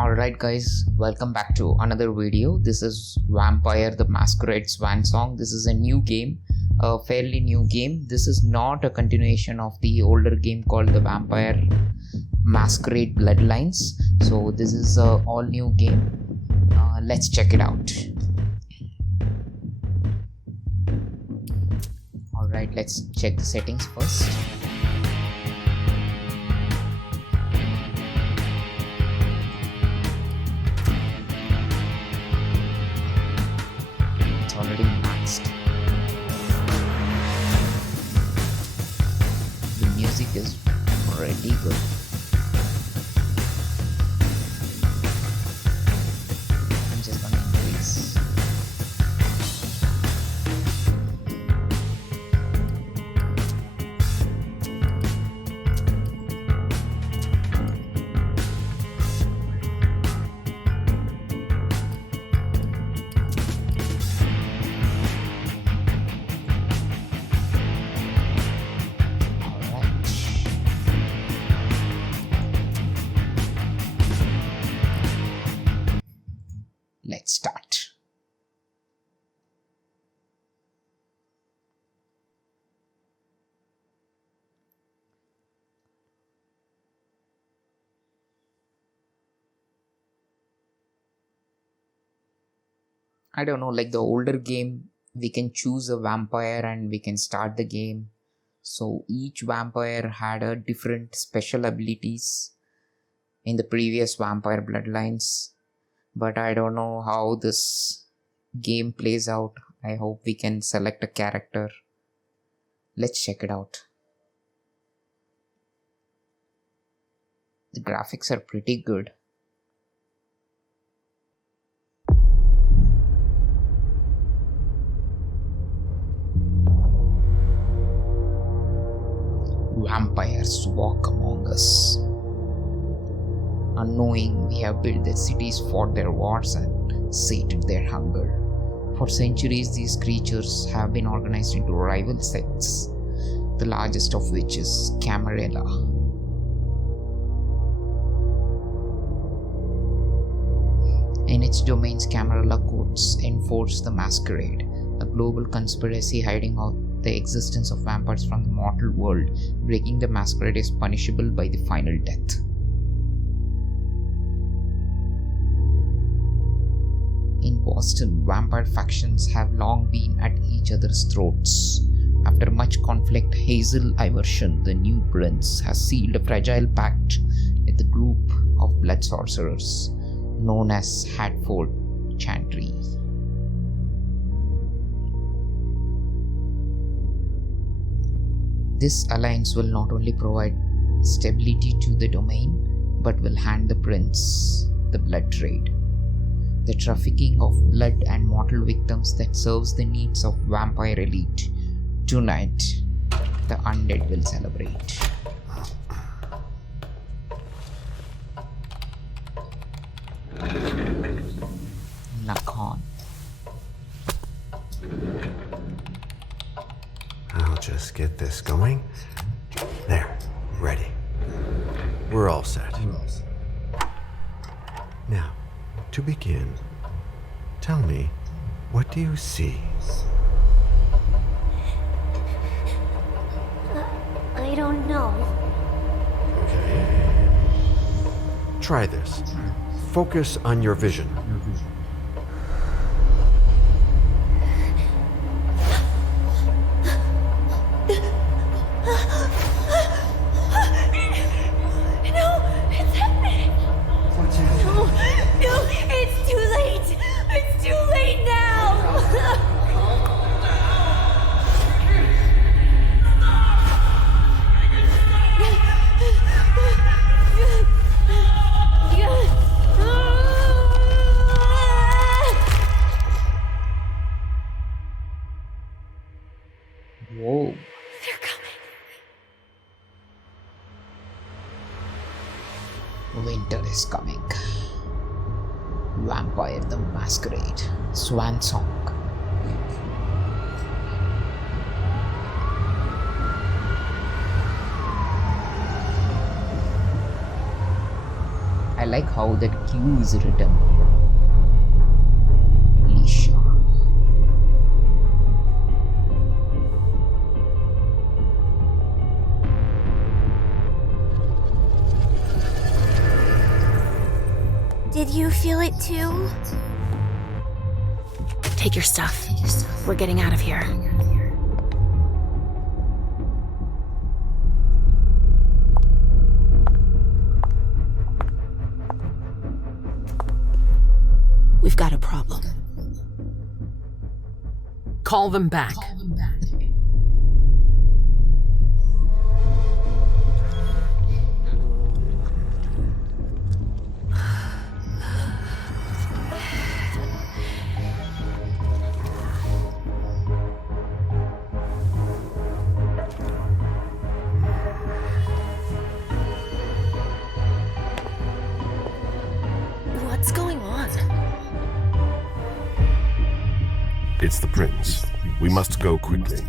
Alright guys, welcome back to another video. This is Vampire the Masquerade Swansong. This is a new game, a fairly new game. This is not a continuation of the older game called the Vampire Masquerade Bloodlines. So this is a all new game. Let's check it out. Alright, let's check the settings first. Already maxed. The music is pretty good. I'm just gonna increase. Let's start. I don't know, like the older game, we can choose a vampire and we can start the game. So each vampire had a different special abilities in the previous Vampire Bloodlines. But I don't know how this game plays out. I hope we can select a character. Let's check it out. The graphics are pretty good. Vampires walk among us. Unknowing, we have built their cities, fought their wars, and sated their hunger. For centuries, these creatures have been organized into rival sects, the largest of which is Camarilla. In its domains, Camarilla courts enforce the Masquerade, a global conspiracy hiding out the existence of vampires from the mortal world. Breaking the Masquerade is punishable by the final death. In Boston, vampire factions have long been at each other's throats. After much conflict, Hazel Iverson, the new prince, has sealed a fragile pact with a group of blood sorcerers known as Hadford Chantry. This alliance will not only provide stability to the domain, but will hand the prince the blood trade, the trafficking of blood and mortal victims that serves the needs of vampire elite. Tonight, the undead will celebrate. Nakon. I'll just get this going. There, ready. We're all set. Now, to begin, tell me, what do you see? I don't know. Okay. Try this. Focus on your vision. Whoa. They're coming. Winter is coming. Vampire the Masquerade Swansong. like how that Q is written. Lisha. Did you feel it too? Take your stuff. We're getting out of here. We've got a problem. Call them back. What's going on? It's the prince. We must go quickly.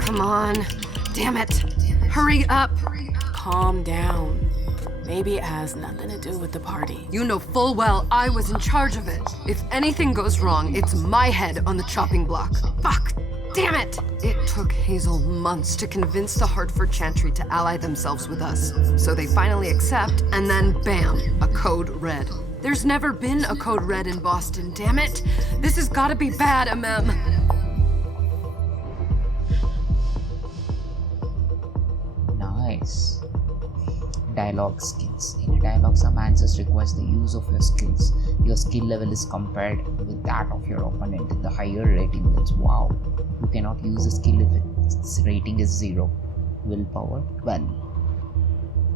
Come on. Damn it. Hurry up. Calm down. Maybe it has nothing to do with the party. You know full well I was in charge of it. If anything goes wrong, it's my head on the chopping block. Fuck! Damn it! It took Hazel months to convince the Hartford Chantry to ally themselves with us. So they finally accept, and then bam, a code red. There's never been a code red in Boston, damn it! This has gotta be bad, Emem. Nice. Dialogue skills. In a dialogue, some answers requires the use of your skills. Your skill level is compared with that of your opponent. The higher rating wins. Wow. You cannot use a skill if its rating is 0. Willpower 12.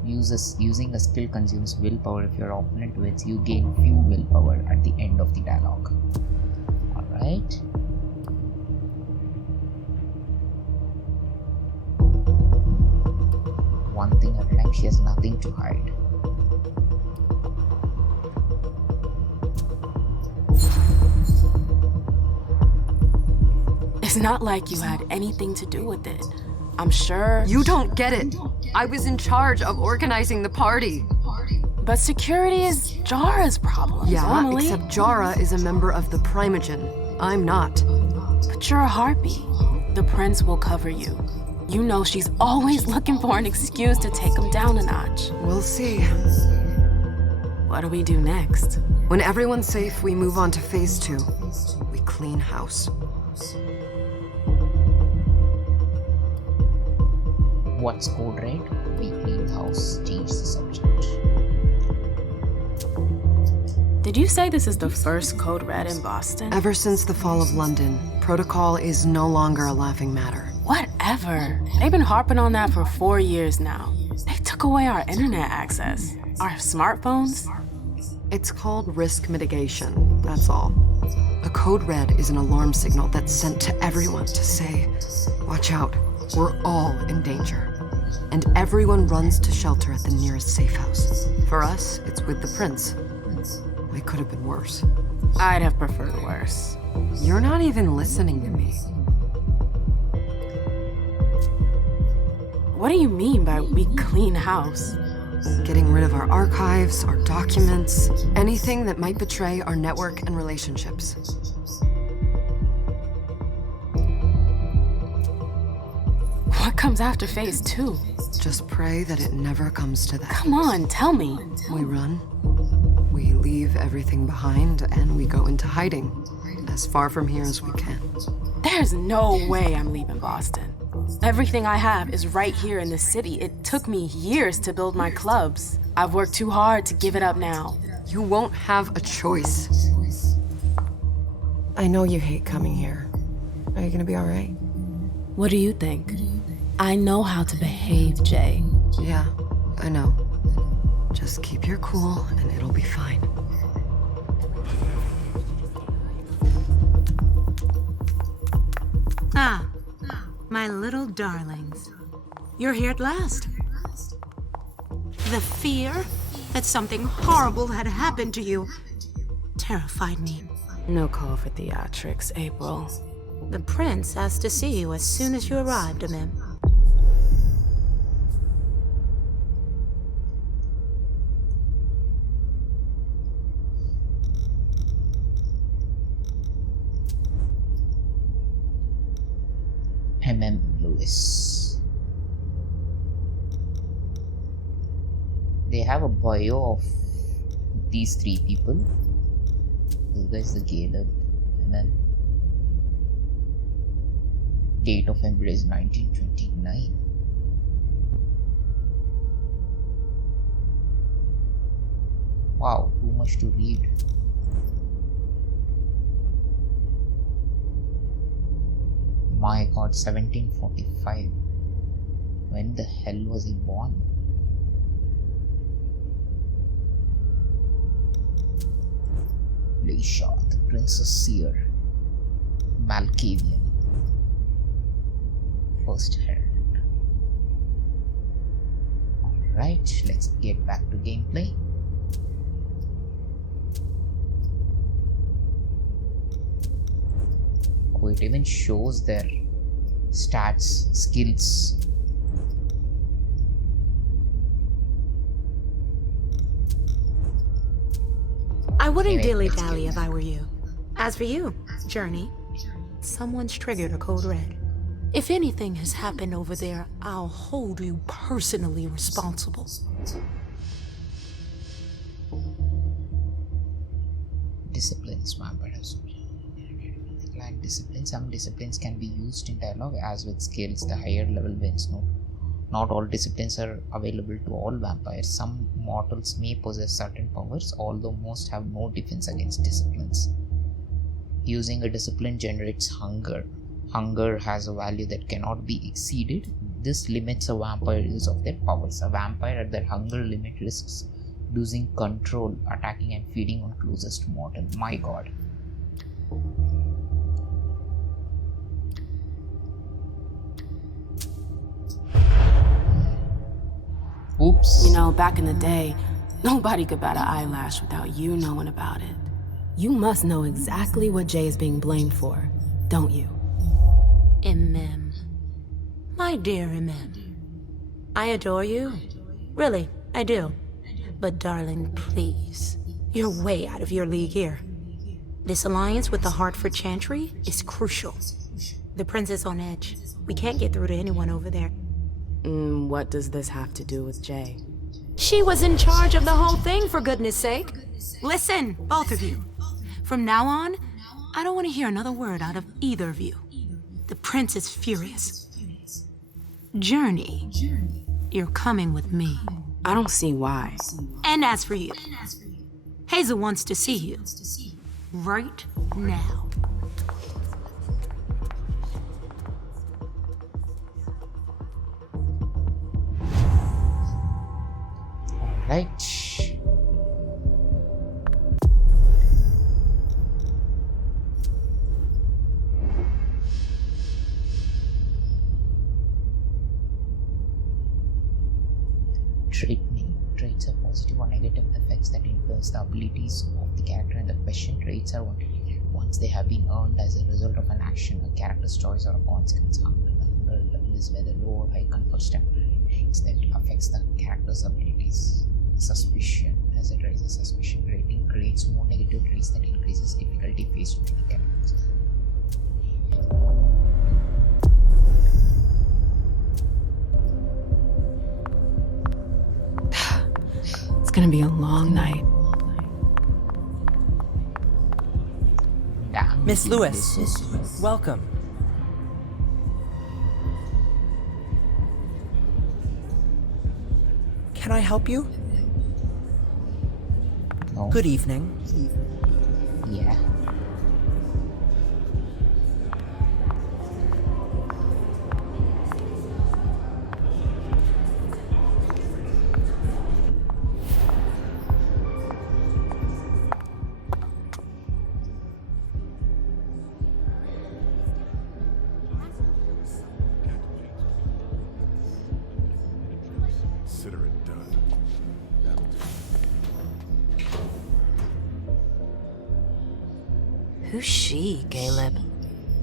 Using a skill consumes willpower. If your opponent wins, you gain few willpower at the end of the dialogue. Alright. One thing at a time, she has nothing to hide. It's not like you had anything to do with it. I'm sure. You don't get it. I was in charge of organizing the party. But security is Jara's problem. Yeah, normally. except Jara is a member of the Primogen. I'm not. But you're a harpy. The prince will cover you. You know she's always looking for an excuse to take him down a notch. We'll see. What do we do next? When everyone's safe, we move on to phase 2. We clean house. What's code red? We clean house. Change the subject. Did you say this is the first code red in Boston? Ever since the fall of London, protocol is no longer a laughing matter. Whatever. They've been harping on that for 4 years now. They took away our internet access. Our smartphones. It's called risk mitigation, that's all. A code red is an alarm signal that's sent to everyone to say, watch out, we're all in danger. And everyone runs to shelter at the nearest safe house. For us, it's with the prince. It could have been worse. I'd have preferred worse. You're not even listening to me. What do you mean by we clean house? Getting rid of our archives, our documents, anything that might betray our network and relationships. What comes after phase 2? Just pray that it never comes to that. Come on, tell me. We run, we leave everything behind, and we go into hiding, as far from here as we can. There's no way I'm leaving Boston. Everything I have is right here in the city. It took me years to build my clubs. I've worked too hard to give it up now. You won't have a choice. I know you hate coming here. Are you gonna be all right? What do you think? I know how to behave, Jay. Yeah, I know. Just keep your cool and it'll be fine. Ah, my little darlings. You're here at last. The fear that something horrible had happened to you terrified me. No call for theatrics, April. The prince asked to see you as soon as you arrived, Emem. Emem Lewis. They have a bio of these three people. This guy's the Caleb, and then date of embrace is 1929. Wow, too much to read. My god, 1745. When the hell was he born? Leisha, the Princess Seer, Malkavian, First Herald. Alright, let's get back to gameplay. Oh, it even shows their stats, skills. I wouldn't Anyway, dilly-dally if I were you. As for you, Journey, someone's triggered a code red. If anything has happened over there, I'll hold you personally responsible. Disciplines, vampires. Like discipline, some disciplines can be used in dialogue as with skills. The higher level wins. No, not all disciplines are available to all vampires. Some mortals may possess certain powers, although most have no defense against disciplines. Using a discipline generates hunger. Hunger has a value that cannot be exceeded. This limits a vampire's use of their powers. A vampire at their hunger limit risks losing control, attacking and feeding on closest mortal. My god. Oops. You know, back in the day, nobody could bat an eyelash without you knowing about it. You must know exactly what Jay is being blamed for, don't you? Emem. My dear Emem. I adore you. Really, I do. But darling, please. You're way out of your league here. This alliance with the Hartford Chantry is crucial. The prince is on edge. We can't get through to anyone over there. What does this have to do with Jay? She was in charge of the whole thing, for goodness sake. Listen, both of you. From now on, I don't want to hear another word out of either of you. The prince is furious. Journey, you're coming with me. I don't see why. And as for you, Hazel wants to see you. Right now. Right. Traits are positive or negative effects that influence the abilities of the character, and the question traits are once they have been earned as a result of an action, a character's choice, or a consequence. Hunger level is whether low or high confers temporary traits that affects the character's abilities. Suspicion, as it raises suspicion rating, creates more negative traits that increases difficulty faced by the characters. It's gonna be a long night. Damn, Miss this Lewis, is- welcome. Can I help you? No. Good evening. Yeah. Consider it done. That'll do. Who's she, Caleb?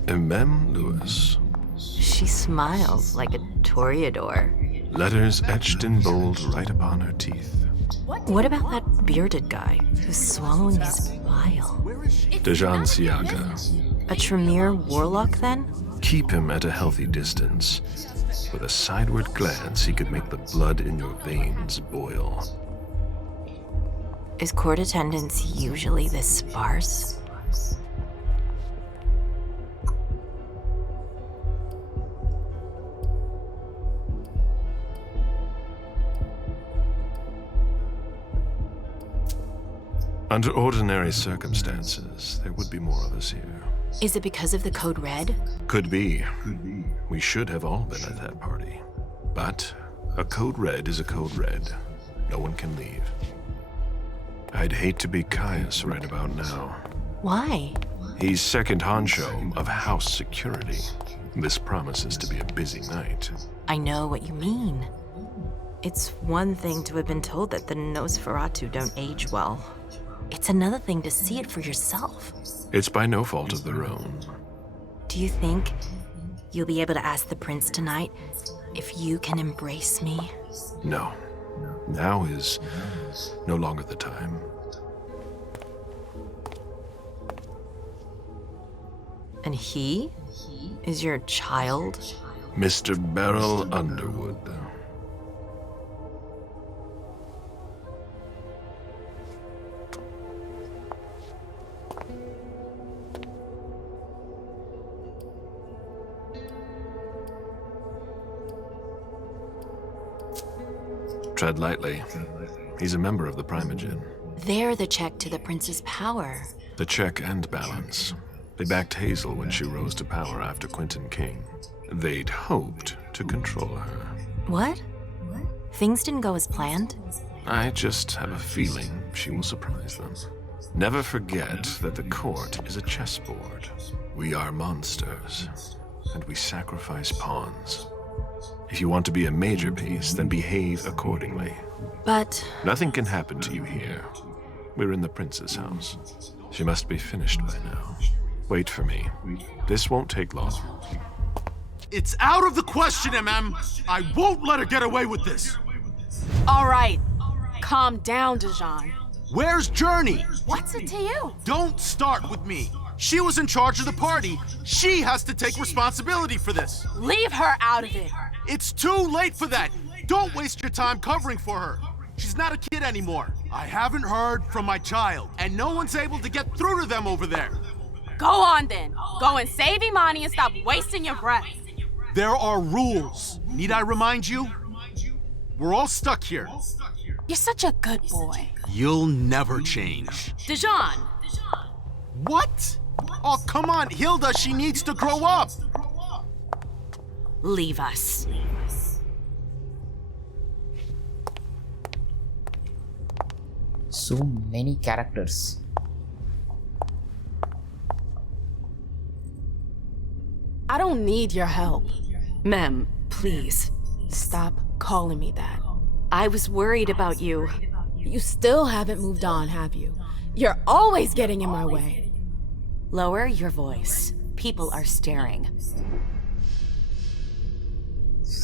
Emem Lewis. She smiles like a toreador. Letters etched in bold right upon her teeth. What about that bearded guy who's swallowing his bile? Dejan Siaka. A Tremere warlock, then? Keep him at a healthy distance. With a sideward glance, he could make the blood in your veins boil. Is court attendance usually this sparse? Under ordinary circumstances, there would be more of us here. Is it because of the Code Red? Could be. We should have all been at that party. But a Code Red is a Code Red. No one can leave. I'd hate to be Caius right about now. Why? He's second honcho of house security. This promises to be a busy night. I know what you mean. It's one thing to have been told that the Nosferatu don't age well. It's another thing to see it for yourself. It's by no fault of their own. Do you think you'll be able to ask the prince tonight if you can embrace me? No. Now is no longer the time. And he is your child? Mr. Beryl Underwood. Tread lightly. He's a member of the Primogen. They're the check to the prince's power. The check and balance. They backed Hazel when she rose to power after Quentin King. They'd hoped to control her. What? Things didn't go as planned? I just have a feeling she will surprise them. Never forget that the court is a chessboard. We are monsters, and we sacrifice pawns. If you want to be a major piece, then behave accordingly. But... Nothing can happen to you here. We're in the prince's house. She must be finished by now. Wait for me. This won't take long. It's out of the question, Emem. I won't let her get away with this. All right. Calm down, Dejan. Where's Journey? What's it to you? Don't start with me. She was in charge of the party. She has to take responsibility for this. Leave her out of it. It's too late for that. Don't waste your time covering for her. She's not a kid anymore. I haven't heard from my child, and no one's able to get through to them over there. Go on then. Go and save Imani and stop wasting your breath. There are rules. Need I remind you? We're all stuck here. You're such a good boy. You'll never change. Dejan. What? Oh, come on, Hilda, she needs to grow up. Leave us. So many characters. I don't need your help. Mem, please. Stop calling me that. I was worried about you. You still haven't moved on, have you? You're always getting in my way. Lower your voice. People are staring.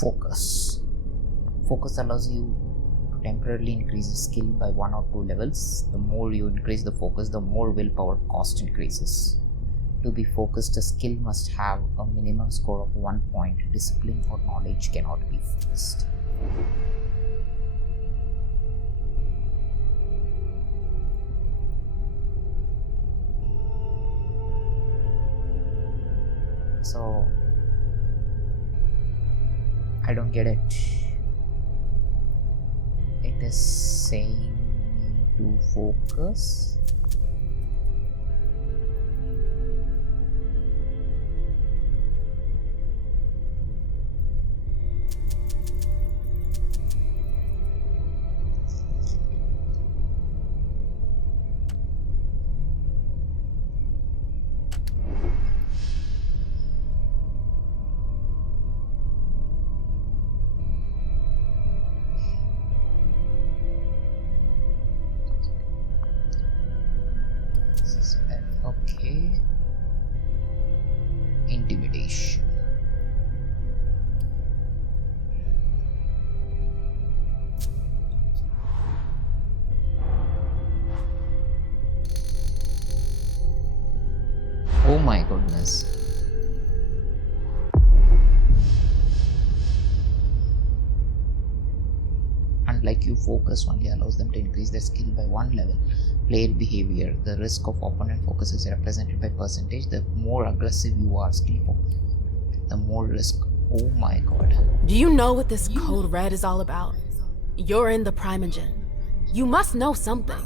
Focus. Focus allows you to temporarily increase the skill by 1 or 2 levels. The more you increase the focus, the more willpower cost increases. To be focused, a skill must have a minimum score of 1 point. Discipline or knowledge cannot be focused. So, I don't get it. It is saying to focus. Okay. Intimidation. Oh my goodness. Unlike you, focus only allows them to increase their skill by 1 level. Player behavior. The risk of opponent focus is represented by percentage. The more aggressive you are skillful, the more risk. Oh my god. Do you know what this code red is all about? You're in the Primogen. You must know something.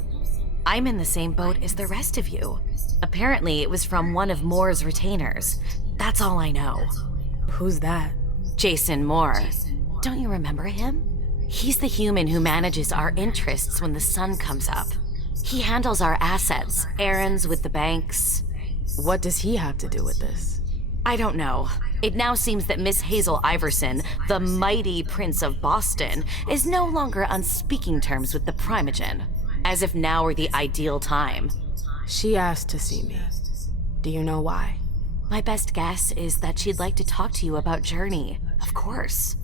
I'm in the same boat as the rest of you. Apparently, it was from one of Moore's retainers. That's all I know. Who's that? Jason Moore. Don't you remember him? He's the human who manages our interests when the sun comes up. He handles our assets, errands with the banks. What does he have to do with this? I don't know. It now seems that Miss Hazel Iverson, the mighty Prince of Boston, is no longer on speaking terms with the Primogen. As if now were the ideal time. She asked to see me. Do you know why? My best guess is that she'd like to talk to you about Journey, of course.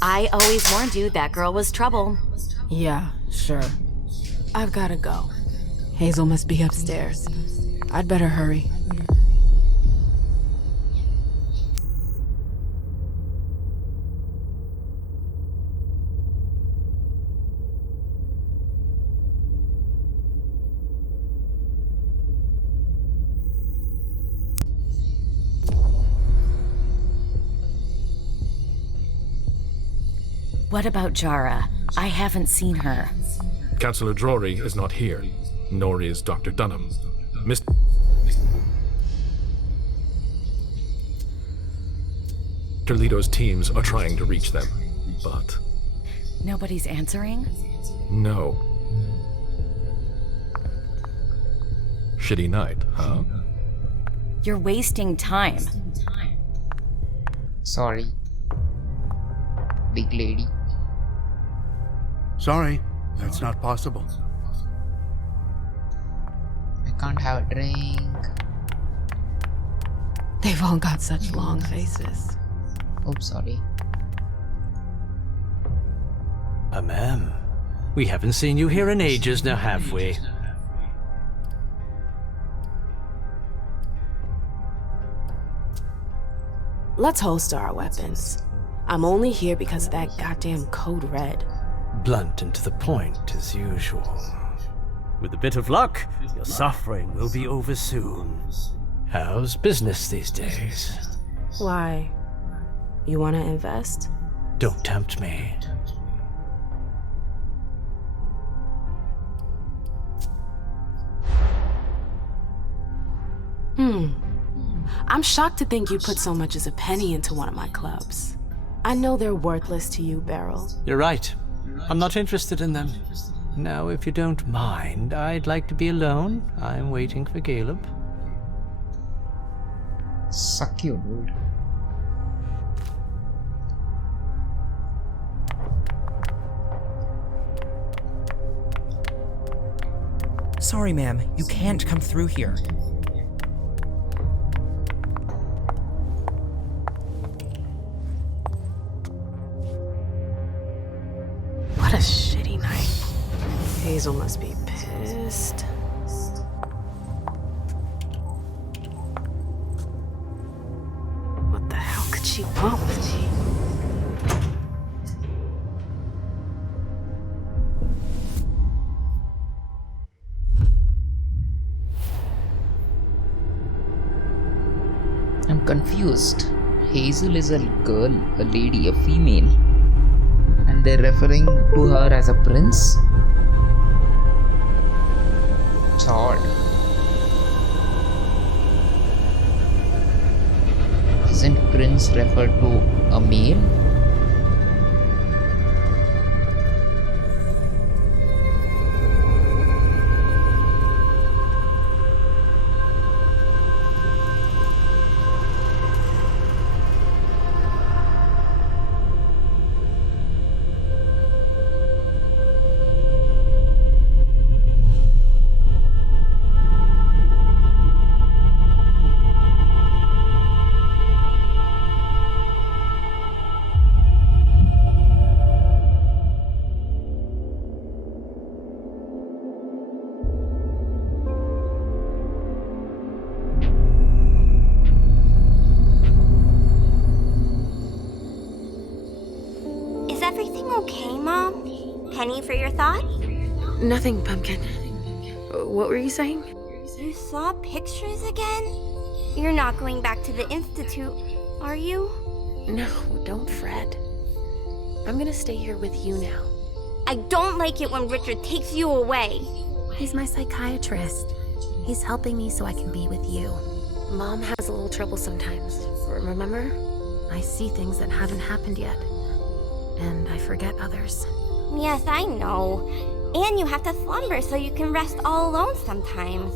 I always warned you that girl was trouble. Yeah, sure. I've gotta go. Hazel must be upstairs. I'd better hurry. What about Jara? I haven't seen her. Councillor Drury is not here, nor is Dr. Dunham. Mr. Lido's teams are trying to reach them, but... Nobody's answering? No. Shitty night, huh? You're wasting time. Sorry. Big lady. Sorry, that's not possible. I can't have a drink. They've all got such long faces. Oops, sorry. Emem, we haven't seen you here in ages now, have we? Let's holster our weapons. I'm only here because of that goddamn code red. Blunt and to the point, as usual. With a bit of luck, your suffering will be over soon. How's business these days? Why? You want to invest? Don't tempt me. I'm shocked to think you put so much as a penny into one of my clubs. I know they're worthless to you, Beryl. You're right. I'm not interested in them. Now, if you don't mind, I'd like to be alone. I'm waiting for Caleb. Suck you, dude. Sorry, ma'am. You can't come through here. What a shitty night. Hazel must be pissed. What the hell could she want with me? I'm confused. Hazel is a girl, a lady, a female. And they're referring to her as a prince? It's odd. Isn't prince referred to a male? thoughts? Nothing, Pumpkin. What were you saying? You saw pictures again? You're not going back to the Institute, are you? No, don't fret. I'm gonna stay here with you now. I don't like it when Richard takes you away. He's my psychiatrist. He's helping me so I can be with you. Mom has a little trouble sometimes, remember? I see things that haven't happened yet. And I forget others. Yes, I know. And you have to slumber so you can rest all alone sometimes.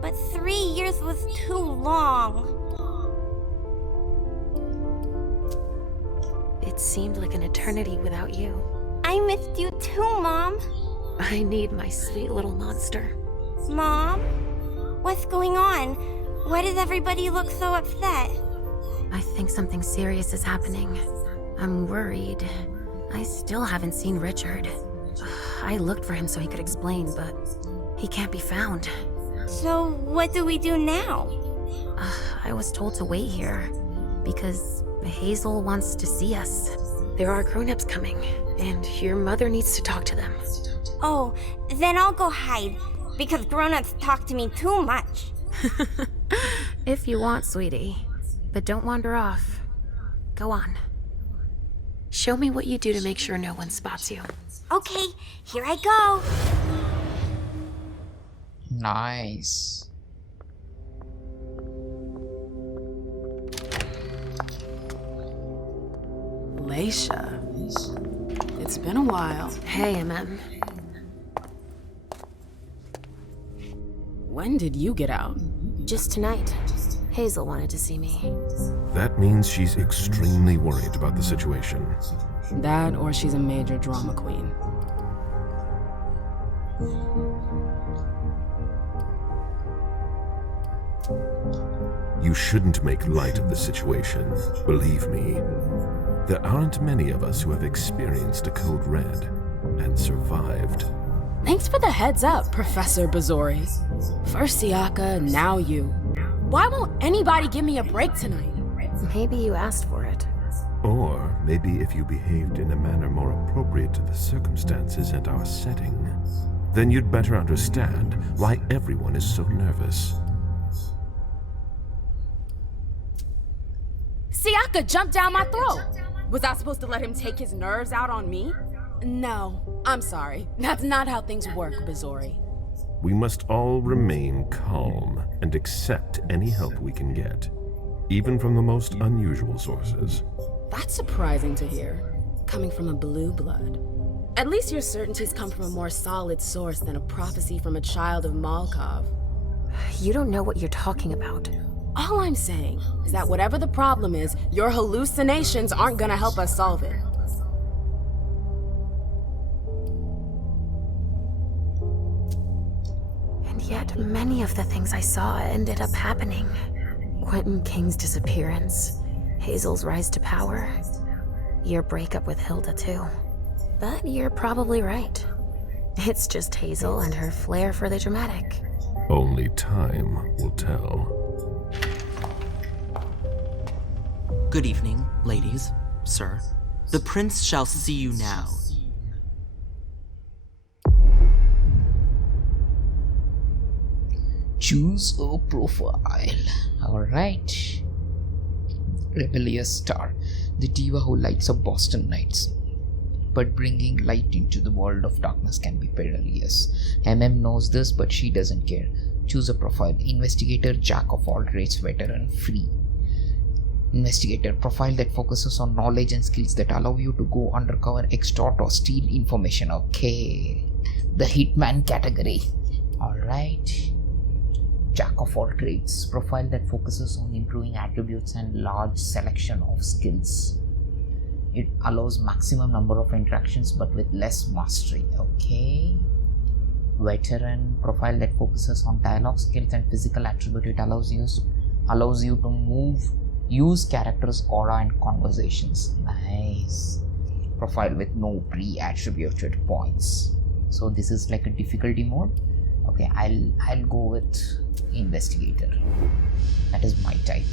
But 3 years was too long. It seemed like an eternity without you. I missed you too, Mom. I need my sweet little monster. Mom? What's going on? Why does everybody look so upset? I think something serious is happening. I'm worried. I still haven't seen Richard. I looked for him so he could explain, but he can't be found. So what do we do now? I was told to wait here because Hazel wants to see us. There are grown-ups coming, and your mother needs to talk to them. Oh, then I'll go hide, because grown-ups talk to me too much. If you want, sweetie. But don't wander off. Go on. Show me what you do to make sure no one spots you. Okay, here I go. Nice. Leisha. It's been a while. Hey, Emem. When did you get out? Just tonight. Hazel wanted to see me. That means she's extremely worried about the situation. That or she's a major drama queen. You shouldn't make light of the situation. Believe me, there aren't many of us who have experienced a code red and survived. Thanks for the heads up, Professor Bazori. First Siaka, now you. Why won't anybody give me a break tonight? Maybe you asked for it. Or maybe if you behaved in a manner more appropriate to the circumstances and our setting, then you'd better understand why everyone is so nervous. Siaka jumped down my throat. Was I supposed to let him take his nerves out on me? No, I'm sorry. That's not how things work, Bazori. We must all remain calm and accept any help we can get, even from the most unusual sources. That's surprising to hear, coming from a blue blood. At least your certainties come from a more solid source than a prophecy from a child of Malkov. You don't know what you're talking about. All I'm saying is that whatever the problem is, your hallucinations aren't gonna help us solve it. And yet, many of the things I saw ended up happening. Quentin King's disappearance, Hazel's rise to power, your breakup with Hilda too. But you're probably right. It's just Hazel and her flair for the dramatic. Only time will tell. Good evening, ladies, sir. The prince shall see you now. Choose a profile. Alright. Rebellious star. The diva who lights up Boston nights. But bringing light into the world of darkness can be perilous. Emem knows this, but she doesn't care. Choose a profile. Investigator, jack of all trades, veteran, free. Investigator, profile that focuses on knowledge and skills that allow you to go undercover, extort or steal information. Okay, the hitman category. Alright. Jack of all trades, profile that focuses on improving attributes and large selection of skills. It allows maximum number of interactions but with less mastery. Okay. Veteran, profile that focuses on dialogue skills and physical attribute. It allows you to move, use characters' aura and conversations. Nice. Profile with no pre-attributed points. So this is like a difficulty mode. Okay, I'll go with investigator. That is my type.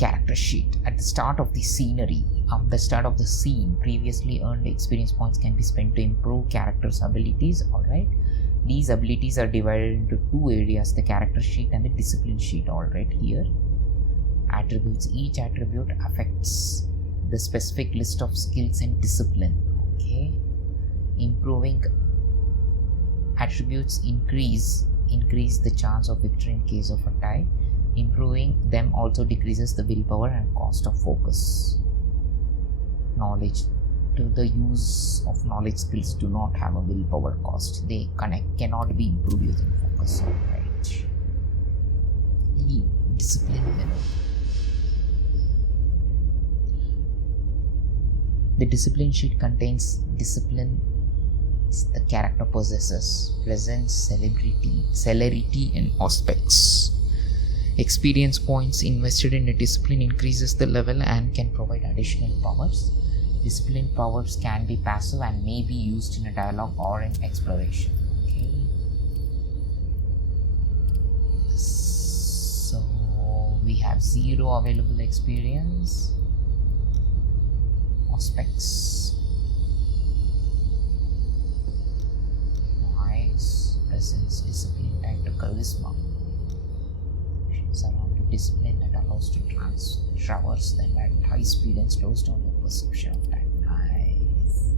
Character sheet. At the start of the scenery, the start of the scene, previously earned experience points can be spent to improve characters' abilities. Alright, these abilities are divided into two areas, the character sheet and the discipline sheet. Alright, here attributes. Each attribute affects the specific list of skills and discipline. Okay, improving attributes increase the chance of victory in case of a tie. Improving them also decreases the willpower and cost of focus. Knowledge. The use of knowledge skills do not have a willpower cost. They cannot be improved using focus. Alright. Discipline level. The discipline sheet contains discipline the character possesses, presence, celerity, and aspects. Experience points invested in a discipline increases the level and can provide additional powers. Discipline powers can be passive and may be used in a dialogue or in exploration. Okay. So we have 0 available experience. Aspects. Nice. Presence, discipline, type to charisma. Surrounding discipline that allows to traverse the environment high speed and slows down your perception of time. Nice.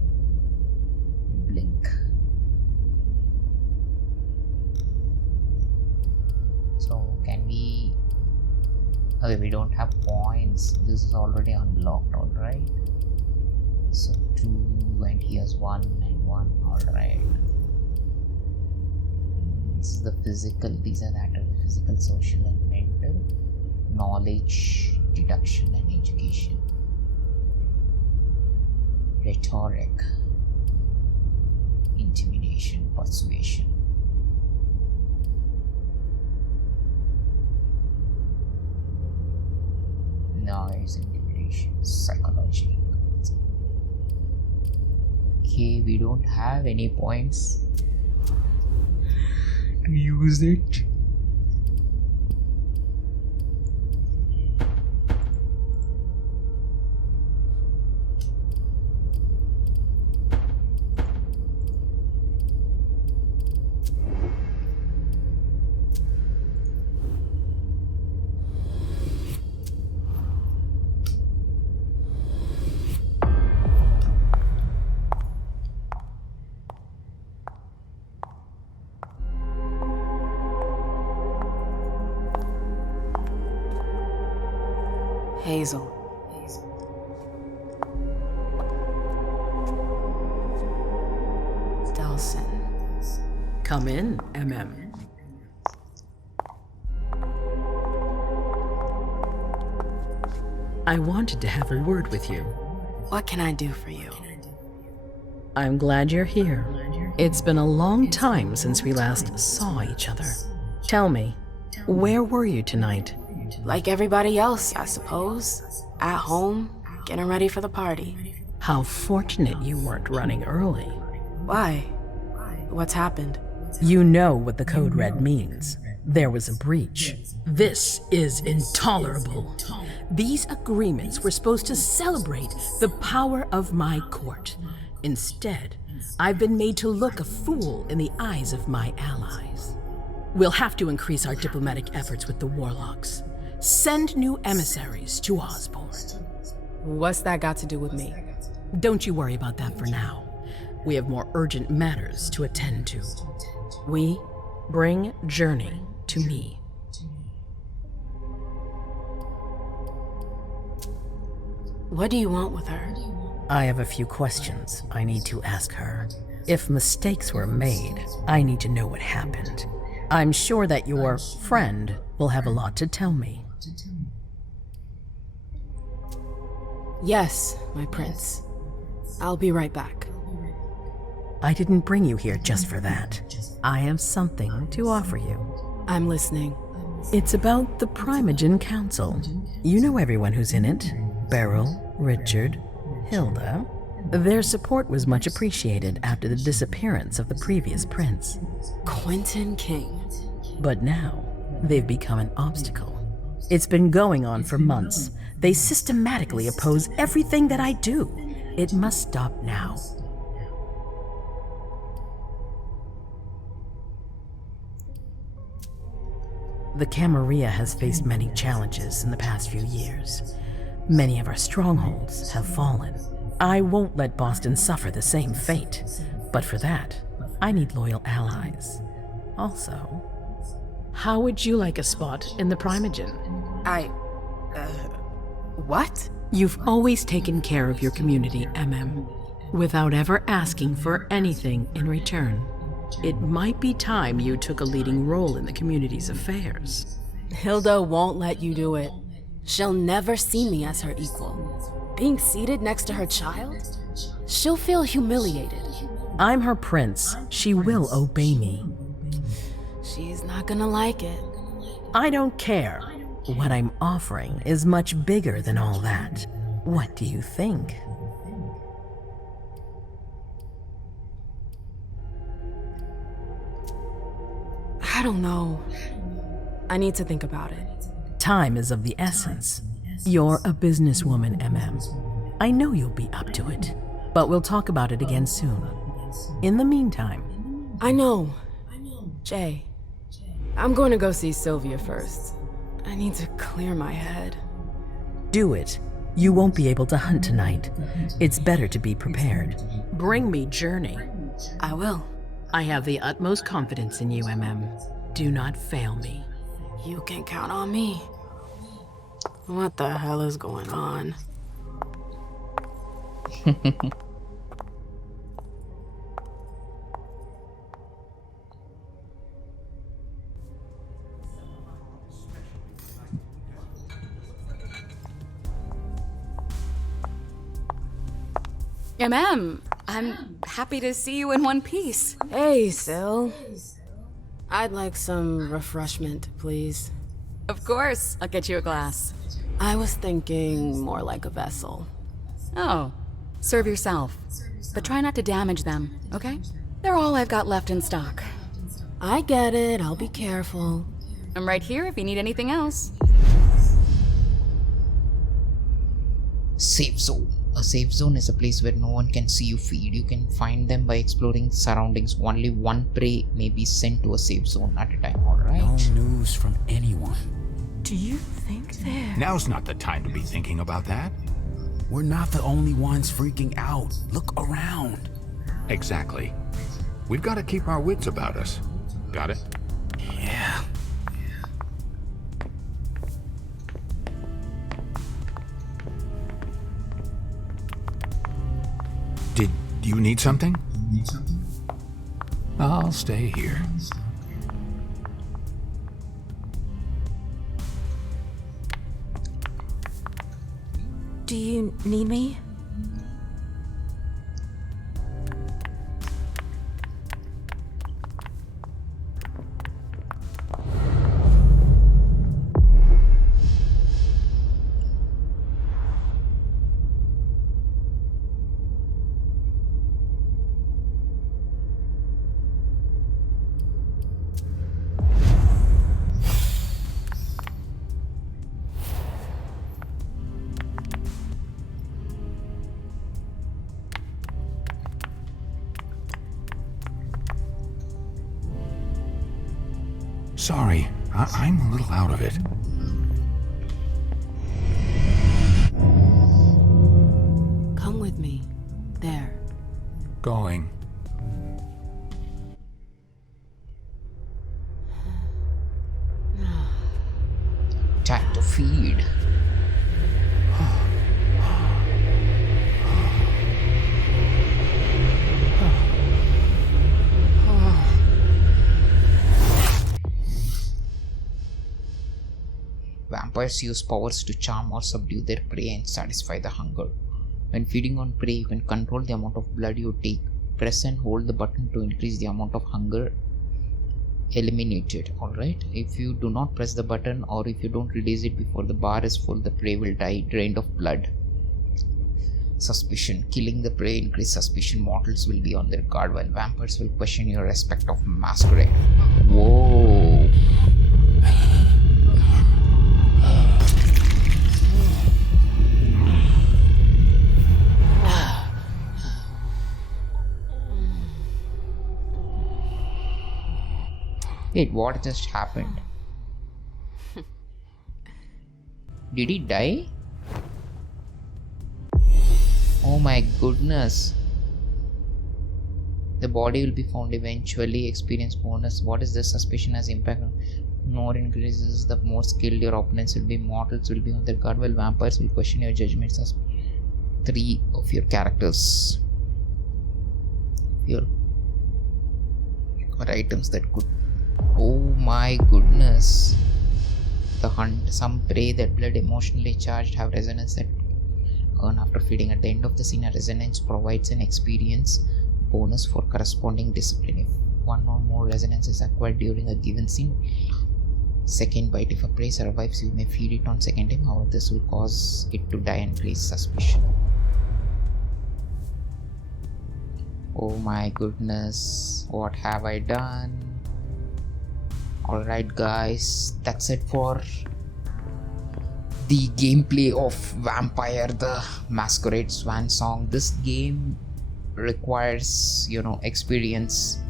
Blink. So can we... Okay, we don't have points. This is already unlocked, alright. So 2 and here's 1 and 1, alright. This is the physical, these are the physical, social and mental, knowledge, deduction and education. Rhetoric, intimidation, persuasion. Noise, intimidation, psychology. Okay, we don't have any points to use it. Hazel. Delsin. Come in, Emem. I wanted to have a word with you. What can I do for you? I'm glad you're here. It's been a long time since we last saw each other. Tell me, where were you tonight? Like everybody else, I suppose. At home, getting ready for the party. How fortunate you weren't running early. Why? What's happened? You know what the Code Red means. There was a breach. This is intolerable. These agreements were supposed to celebrate the power of my court. Instead, I've been made to look a fool in the eyes of my allies. We'll have to increase our diplomatic efforts with the warlocks. Send new emissaries to Osborne. What's that got to do with me? Don't you worry about that for now. We have more urgent matters to attend to. We bring Journey to me. What do you want with her? I have a few questions I need to ask her. If mistakes were made, I need to know what happened. I'm sure that your friend will have a lot to tell me. Yes, my prince. I'll be right back. I didn't bring you here just for that. I have something to offer you. I'm listening. It's about the Primogen Council. You know everyone who's in it. Beryl, Richard, Hilda. Their support was much appreciated after the disappearance of the previous prince. Quentin King. But now, they've become an obstacle. It's been going on for months, They systematically oppose everything that I do. It must stop now. The Camarilla has faced many challenges in the past few years. Many of our strongholds have fallen. I won't let Boston suffer the same fate, but for that, I need loyal allies. Also, how would you like a spot in the Primogen? What? You've always taken care of your community, Emem, without ever asking for anything in return. It might be time you took a leading role in the community's affairs. Hilda won't let you do it. She'll never see me as her equal. Being seated next to her child? She'll feel humiliated. I'm her prince. She will obey me. She's not gonna like it. I don't care. What I'm offering is much bigger than all that. What do you think? I don't know. I need to think about it. Time is of the essence. You're a businesswoman, Emem. I know you'll be up to it, but we'll talk about it again soon. In the meantime... I know. Jay, I'm going to go see Sylvia first. I need to clear my head. Do it. You won't be able to hunt tonight. It's better to be prepared. Bring me Journey. I will. I have the utmost confidence in you, Emem. Do not fail me. You can count on me. What the hell is going on? Emem, I'm happy to see you in one piece. Hey, Syl. I'd like some refreshment, please. Of course, I'll get you a glass. I was thinking more like a vessel. Oh, serve yourself. But try not to damage them, okay? They're all I've got left in stock. I get it, I'll be careful. I'm right here if you need anything else. Safe zone. A safe zone is a place where no one can see you feed. You can find them by exploring the surroundings. Only one prey may be sent to a safe zone at a time, alright? No news from anyone. Do you think they're... Now's not the time to be thinking about that. We're not the only ones freaking out. Look around. Exactly. We've got to keep our wits about us. Got it? Yeah. Did you need something? I'll stay here. Do you need me? Sorry, I'm a little out of it. Come with me. There. Going. Time to feed. Vampires use powers to charm or subdue their prey and satisfy the hunger. When feeding on prey, you can control the amount of blood you take. Press and hold the button to increase the amount of hunger eliminated. Alright, if you do not press the button or if you don't release it before the bar is full, the prey will die drained of blood. Suspicion. Killing the prey increase suspicion. Mortals will be on their guard while vampires will question your respect of Masquerade. Whoa. Wait, what just happened? Did he die? Oh my goodness. The body will be found eventually. Experience bonus. What is the suspicion as impact? More increases, the more skilled your opponents will be. Mortals will be on their guard, while vampires will question your judgments as 3 of your characters. Your items that could. Oh my goodness. The hunt. Some prey that blood emotionally charged have resonance that earn after feeding. At the end of the scene, a resonance provides an experience bonus for corresponding discipline. If one or more resonance is acquired during a given scene, second bite. If a prey survives, you may feed it on second time. However, this will cause it to die and raise suspicion. Oh my goodness, what have I done? Alright guys, that's it for the gameplay of Vampire the Masquerade Swansong. This game requires, experience.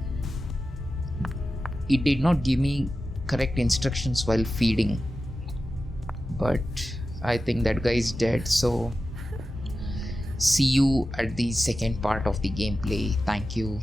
It did not give me correct instructions while feeding, but I think that guy is dead, so see you at the second part of the gameplay. Thank you.